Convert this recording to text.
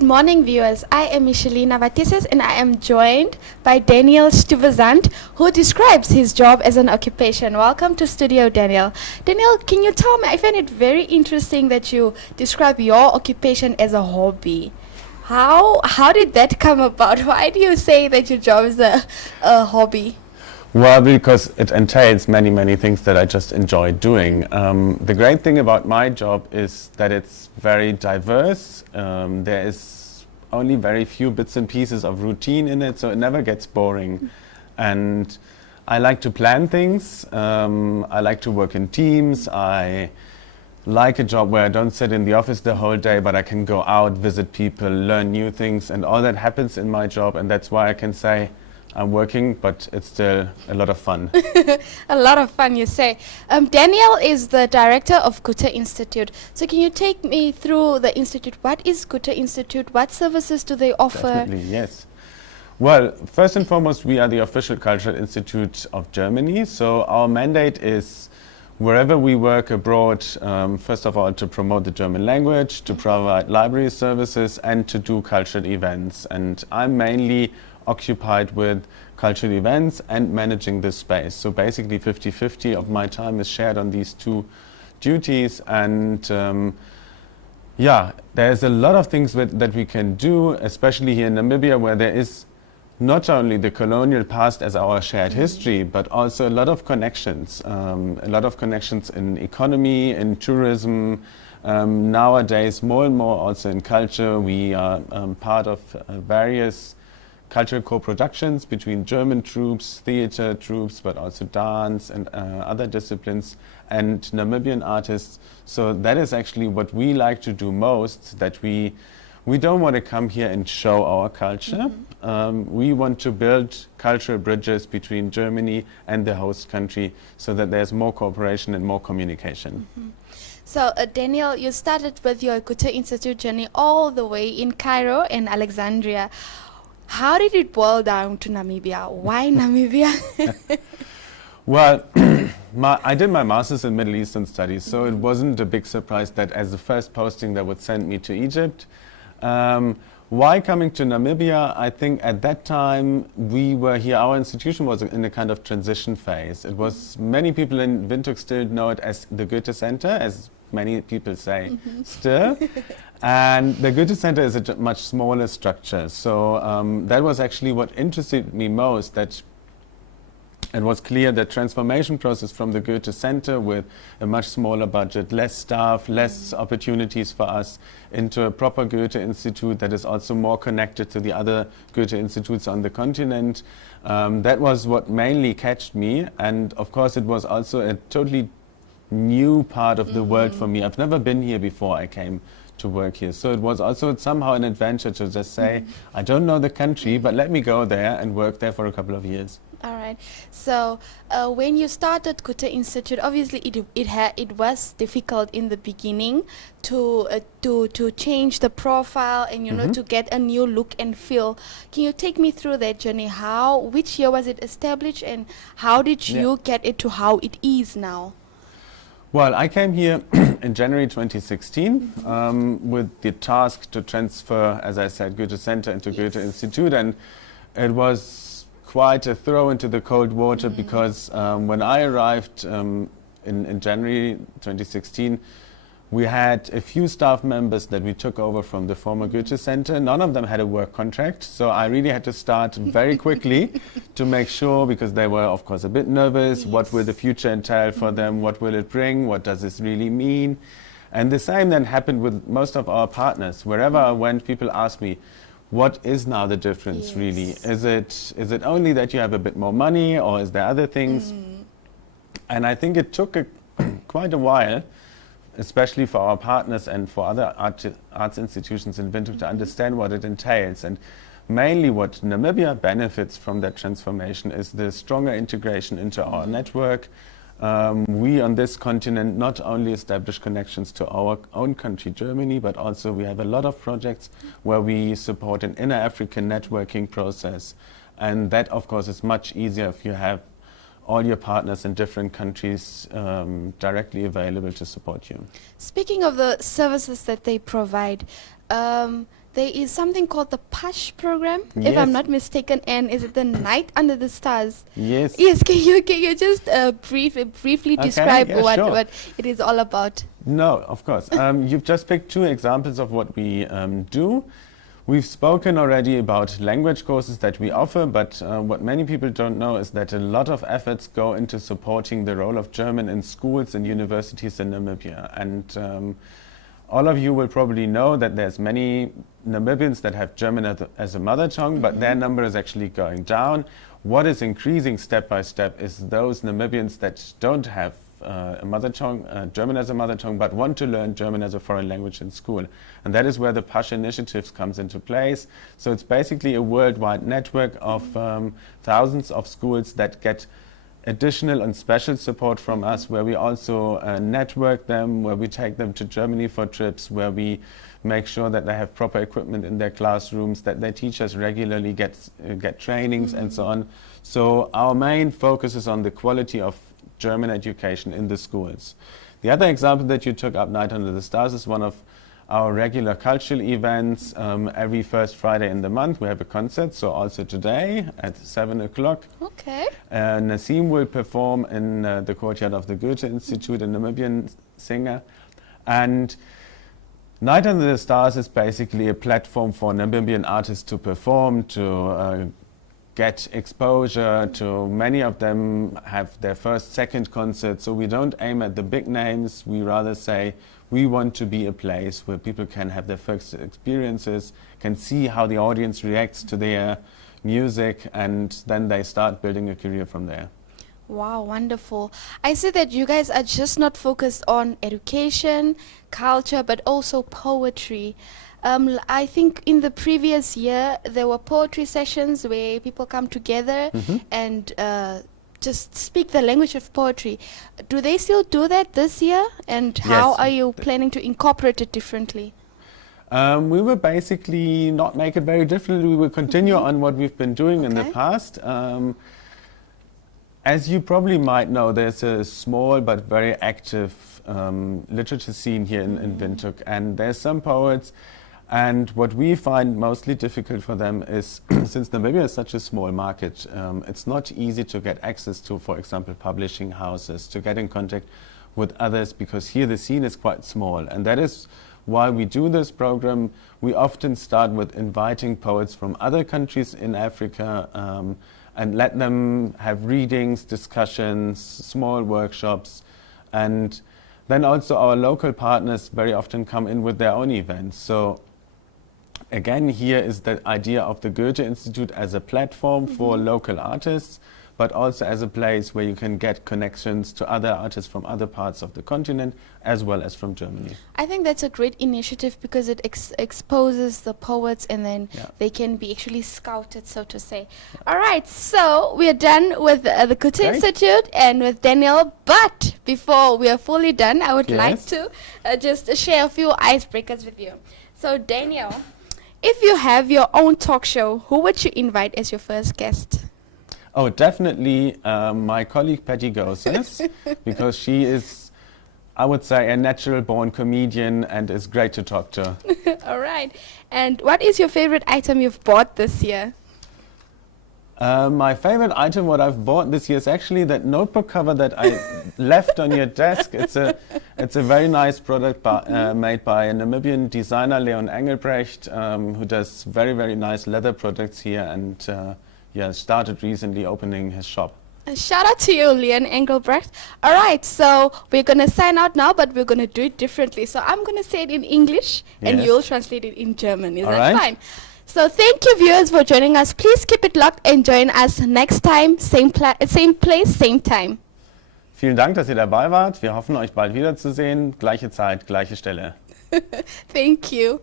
Good morning, viewers. I am Michelina Vatises and I am joined by Daniel Stoevesandt, who describes his job as an occupation. Welcome to studio, Daniel. Daniel, can you tell me, I find it very interesting that you describe your occupation as a hobby. How did that come about? Why do you say that your job is a hobby? Well, because it entails many things that I just enjoy doing. The great thing about my job is that it's very diverse. There is only very few bits and pieces of routine in it, so it never gets boring. And I like to plan things. I like to work in teams. I like a job where I don't sit in the office the whole day, but I can go out, visit people, learn new things, and all that happens in my job. And that's why I can say I'm working, but it's still a lot of fun. A lot of fun, you say. Daniel is the director of Goethe Institute. So can you take me through the institute? What is Goethe Institute? What services do they offer? Definitely, yes. Well, first and foremost, we are the official cultural institute of Germany. So our mandate is wherever we work abroad, first of all, to promote the German language, to provide library services, and to do cultural events. And I'm mainly occupied with cultural events and managing this space. So basically 50-50 of my time is shared on these two duties. And yeah, there's a lot of things that we can do, especially here in Namibia, where there is not only the colonial past as our shared history, but also a lot of connections. A lot of connections in economy, in tourism, nowadays more and more also in culture. We are part of various cultural co-productions between German troops, theater troops, but also dance and other disciplines, and Namibian artists. So that is actually what we like to do most, that we don't want to come here and show our culture. We want to build cultural bridges between Germany and the host country so that there's more cooperation and more communication. So Daniel, you started with your Kute Institute journey all the way in Cairo and Alexandria. How did it boil down to Namibia? Why Namibia? Well, I did my master's in Middle Eastern Studies, so it wasn't a big surprise that as the first posting they would send me to Egypt. Why coming to Namibia? I think at that time we were here, our institution was in a kind of transition phase. It was, many people in Windhoek still know it as the Goethe Center, as many people say still. And the Goethe Center is a much smaller structure. So that was actually what interested me most, that it was clear that transformation process from the Goethe Center with a much smaller budget, less staff, less opportunities for us, into a proper Goethe Institute that is also more connected to the other Goethe Institutes on the continent. That was what mainly catched me. And of course it was also a totally new part of the world for me. I've never been here before I came to work here. So it was also somehow an adventure to just say, I don't know the country, but let me go there and work there for a couple of years. All right. So when you started Kute Institute, obviously it was difficult in the beginning to change the profile and to get a new look and feel. Can you take me through that journey? Which year was it established, and how did you get it to how it is now? Well, I came here in January 2016 with the task to transfer, as I said, Goethe Center into Goethe Institute, and it was quite a throw into the cold water because when I arrived in January 2016, we had a few staff members that we took over from the former Goethe Center. None of them had a work contract, so I really had to start very quickly to make sure, because they were of course a bit nervous, what will the future entail for them, what will it bring, what does this really mean? And the same then happened with most of our partners. Wherever I went, people asked me, what is now the difference really? Is it only that you have a bit more money, or is there other things? And I think it took quite a while, especially for our partners and for other arts institutions in Windhoek, to understand what it entails. And mainly what Namibia benefits from that transformation is the stronger integration into our network. We on this continent not only establish connections to our own country, Germany, but also we have a lot of projects where we support an inner African networking process. And that, of course, is much easier if you have all your partners in different countries directly available to support you. Speaking of the services that they provide, there is something called the PASH program, if Yes. I'm not mistaken, and is it the Night Under the Stars? Yes. Yes, can you just briefly Okay, describe yeah, what sure. what it is all about? No, of course. You've just picked two examples of what we do. We've spoken already about language courses that we offer, but what many people don't know is that a lot of efforts go into supporting the role of German in schools and universities in Namibia. And all of you will probably know that there's many Namibians that have German as a mother tongue, but their number is actually going down. What is increasing step by step is those Namibians that don't have a mother tongue, German as a mother tongue, but want to learn German as a foreign language in school. And that is where the PASH initiatives comes into place. So it's basically a worldwide network of thousands of schools that get additional and special support from us, where we also network them, where we take them to Germany for trips, where we make sure that they have proper equipment in their classrooms, that their teachers regularly get trainings and so on. So our main focus is on the quality of German education in the schools. The other example that you took up, Night Under the Stars, is one of our regular cultural events. Every first Friday in the month we have a concert, so also today at 7 o'clock. Okay. Nassim will perform in the courtyard of the Goethe Institute, a Namibian singer. And Night Under the Stars is basically a platform for Namibian artists to perform, to get exposure to. Many of them have their first, second concert, so we don't aim at the big names. We rather say we want to be a place where people can have their first experiences, can see how the audience reacts to their music, and then they start building a career from there. Wow, wonderful. I see that you guys are just not focused on education, culture, but also poetry. I think in the previous year there were poetry sessions where people come together and just speak the language of poetry. Do they still do that this year? And how Yes. are you planning to incorporate it differently? We will basically not make it very differently. We will continue on what we've been doing in the Okay. past. As you probably might know, there's a small but very active literature scene here in Windhoek, and there's some poets. And what we find mostly difficult for them is, since Namibia is such a small market, it's not easy to get access to, for example, publishing houses, to get in contact with others, because here the scene is quite small. And that is why we do this program. We often start with inviting poets from other countries in Africa and let them have readings, discussions, small workshops. And then also our local partners very often come in with their own events. So again, here is the idea of the Goethe Institute as a platform for local artists, but also as a place where you can get connections to other artists from other parts of the continent, as well as from Germany. I think that's a great initiative because it exposes the poets, and then they can be actually scouted, so to say. All right, so we are done with the Kute Great. Institute and with Daniel, but before we are fully done, I would like Yes. to just share a few icebreakers with you. So Daniel, if you have your own talk show, who would you invite as your first guest? Oh, definitely my colleague Patty Goses, because she is, I would say, a natural-born comedian and is great to talk to. All right. And what is your favorite item you've bought this year? My favorite item, what I've bought this year, is actually that notebook cover that I left on your desk. It's a very nice product made by a Namibian designer, Leon Engelbrecht, who does very, very nice leather products here, and started recently opening his shop. Shout out to you, Leon Engelbrecht. All right, so we're going to sign out now, but we're going to do it differently. So I'm going to say it in English, and Yes. you'll translate it in German. Is All that right. fine? So thank you, viewers, for joining us. Please keep it locked and join us next time, same place, same time. Vielen Dank, dass ihr dabei wart. Wir hoffen, euch bald wiederzusehen. Gleiche Zeit, gleiche Stelle. Thank you.